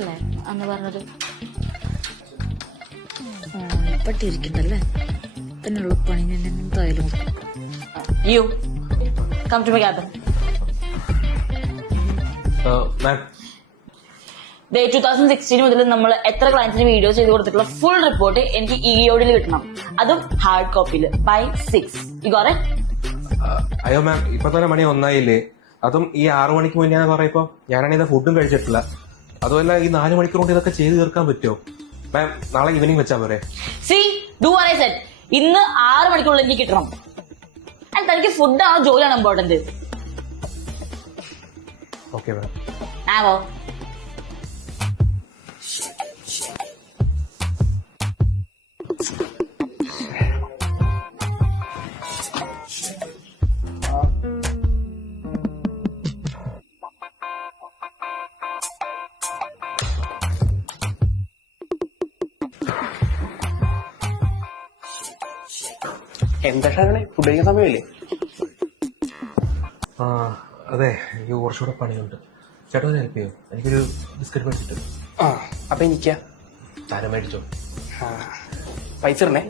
അല്ലേ അന്ന് പറഞ്ഞത് ഇപ്പട്ടിരിക്കണ്ടല്ലേ പിന്നുള്ള പണി ഞാൻ എന്തായാലും you come to my cabin. ഡേ 2016 മുതൽ നമ്മൾ എത്ര ക്ലയന്റ്സിന് വീഡിയോ ചെയ്ത് കൊടുത്തിട്ടുള്ള ഫുൾ റിപ്പോർട്ട് എനിക്ക് ഇയോഡിൽ കിട്ടണം, അതും ഹാർഡ് കോപ്പിയിൽ ബൈ 6. You got it? അയ്യോ മാം, ഇപ്പൊ തന്നെ മണി 1 അതും ഈ 6 മണിക്ക് മുന്നേ പറയുമ്പോ ഞാനാണെങ്കിൽ ഫുഡും കഴിച്ചിട്ടില്ല. അതുമല്ല ഈ 4 മണിക്കൂർ കൊണ്ട് ഇതൊക്കെ ചെയ്ത് തീർക്കാൻ പറ്റുമോ മാം? നാളെ ഈവനിങ് വെച്ചാ പോരെ? See do what I said. ഇന്ന് 6 മണിക്കൂറിൽ എനിക്ക് കിട്ടണം. ആൻഡ് തനിക്ക് ഫുഡാണോ ജോലിയാണോ ഇമ്പോർട്ടന്റ്? Okay ma'am. ആവോ എന്താ ഫുഡ് കഴിക്കാൻ സമയമില്ലേ? ആ അതെ, എനിക്ക് കുറച്ചുകൂടെ പണിയുണ്ട്. ചേട്ടൻ ഹെൽപ്പ് ചെയ്യോ? എനിക്കൊരു ബിസ്ക്കറ്റ് മേടിച്ചിട്ട്. ആ അപ്പൊ എനിക്കാ താരം മേടിച്ചോ. പൈസ ഇടണേ.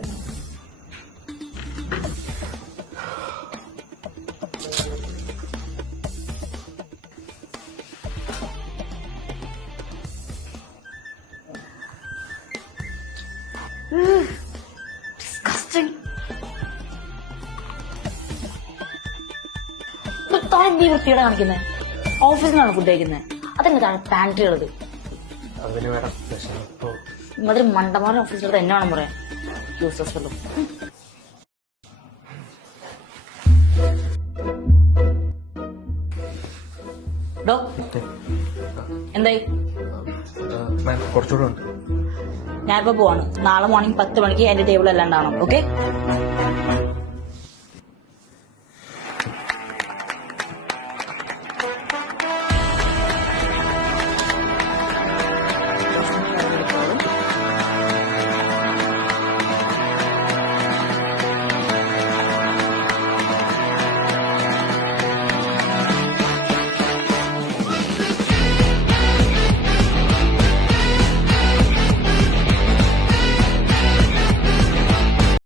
താൻ വൃത്തിയോടെ കാണിക്കുന്നത് ഓഫീസിലാണ് ഫുഡ് കഴിക്കുന്നത്, അതെന്താണ് പാൻട്രി ഉള്ളത്? അതിന് വേറെ ഇപ്പൊ ഇമാതിരി മണ്ടന്മാരുടെ ഓഫീസിലത് എന്നെ വേണം പറയാൻ. Uses fellow. ഡോ എന്തായി? മാം കുറച്ചുകൂടെ ഉണ്ട്. ഞാനിപ്പോ പോവാണ്. നാളെ മോർണിംഗ് 10 മണിക്ക് എന്റെ ടേബിൾ എല്ലാം ഉണ്ടാവണം. ഓക്കെ?